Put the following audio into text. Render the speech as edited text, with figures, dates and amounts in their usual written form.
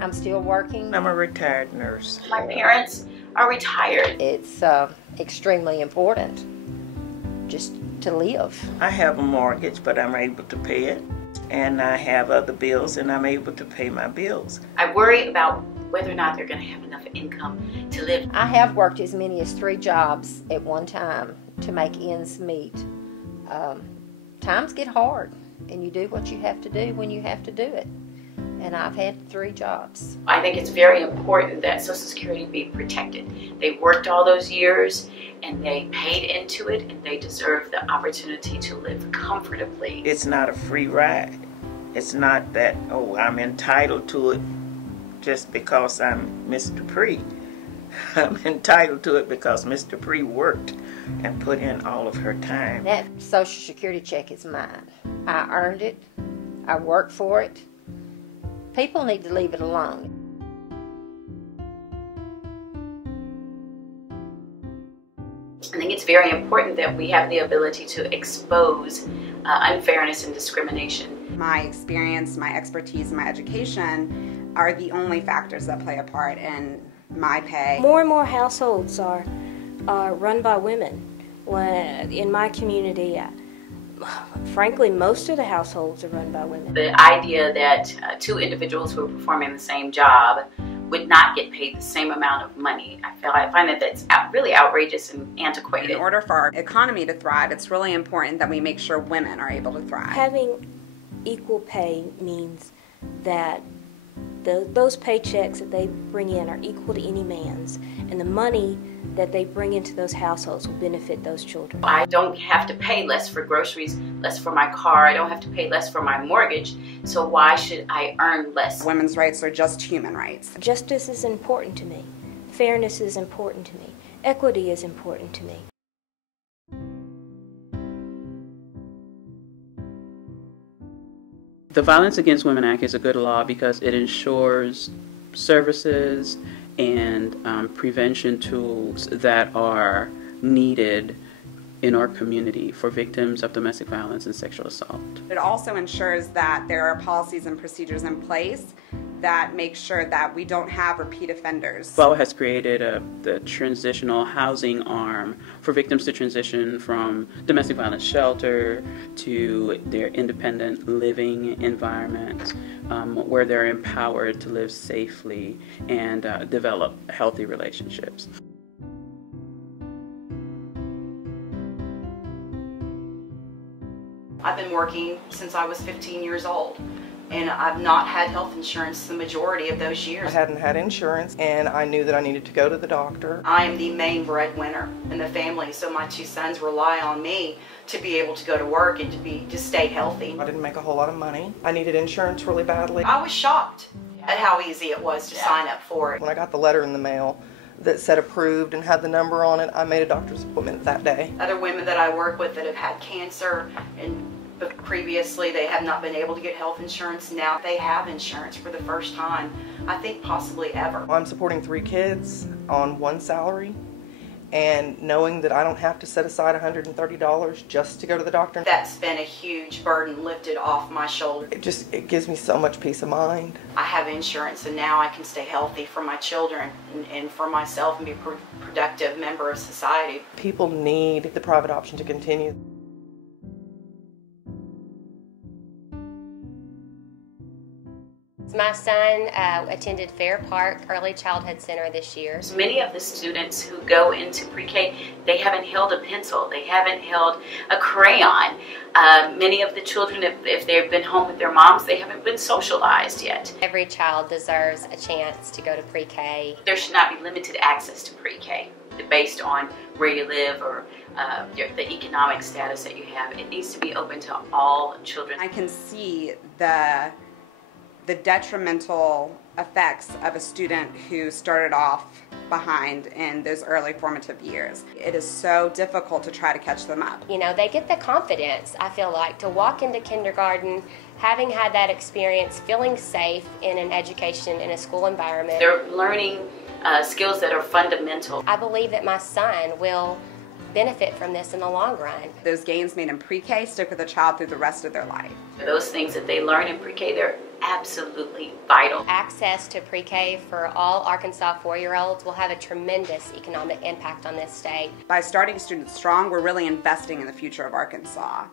I'm still working. I'm a retired nurse. My parents are retired. It's extremely important just to live. I have a mortgage, but I'm able to pay it. And I have other bills, and I'm able to pay my bills. I worry about whether or not they're going to have enough income to live. I have worked as many as 3 jobs at one time to make ends meet. Times get hard, and you do what you have to do when you have to do it. And I've had 3 jobs. I think it's very important that Social Security be protected. They worked all those years and they paid into it, and they deserve the opportunity to live comfortably. It's not a free ride. It's not that, oh, I'm entitled to it just because I'm Miss Dupree. I'm entitled to it because Miss Dupree worked and put in all of her time. That Social Security check is mine. I earned it. I worked for it. People need to leave it alone. I think it's very important that we have the ability to expose unfairness and discrimination. My experience, my expertise, my education are the only factors that play a part in my pay. More and more households are run by women. In my community, frankly, most of the households are run by women. The idea that 2 individuals who are performing the same job would not get paid the same amount of money, I find that that's really outrageous and antiquated. In order for our economy to thrive, it's really important that we make sure women are able to thrive. Having equal pay means that those paychecks that they bring in are equal to any man's, and the money that they bring into those households will benefit those children. I don't have to pay less for groceries, less for my car, I don't have to pay less for my mortgage, so why should I earn less? Women's rights are just human rights. Justice is important to me. Fairness is important to me. Equity is important to me. The Violence Against Women Act is a good law because it ensures services and prevention tools that are needed in our community for victims of domestic violence and sexual assault. It also ensures that there are policies and procedures in place that make sure that we don't have repeat offenders. VAWA has created the transitional housing arm for victims to transition from domestic violence shelter to their independent living environment where they're empowered to live safely and develop healthy relationships. I've been working since I was 15 years old, and I've not had health insurance the majority of those years. I hadn't had insurance, and I knew that I needed to go to the doctor. I am the main breadwinner in the family, so my 2 sons rely on me to be able to go to work and to stay healthy. I didn't make a whole lot of money. I needed insurance really badly. I was shocked at how easy it was to sign up for it. When I got the letter in the mail that said approved and had the number on it, I made a doctor's appointment that day. Other women that I work with that have had cancer and previously they have not been able to get health insurance, now they have insurance for the first time, I think possibly ever. I'm supporting 3 kids on 1 salary, and knowing that I don't have to set aside $130 just to go to the doctor. That's been a huge burden lifted off my shoulder. It gives me so much peace of mind. I have insurance, and now I can stay healthy for my children and for myself and be a productive member of society. People need the private option to continue. My son attended Fair Park Early Childhood Center this year. Many of the students who go into pre-K, they haven't held a pencil, they haven't held a crayon. Many of the children, if they've been home with their moms, they haven't been socialized yet. Every child deserves a chance to go to pre-K. There should not be limited access to pre-K based on where you live or the economic status that you have. It needs to be open to all children. I can see the detrimental effects of a student who started off behind in those early formative years. It is so difficult to try to catch them up. You know, they get the confidence, I feel like, to walk into kindergarten, having had that experience, feeling safe in an education, in a school environment. They're learning skills that are fundamental. I believe that my son will benefit from this in the long run. Those gains made in pre-K stick with a child through the rest of their life. Those things that they learn in pre-K, they're absolutely vital. Access to pre-K for all Arkansas 4-year-olds will have a tremendous economic impact on this state. By starting students strong, we're really investing in the future of Arkansas.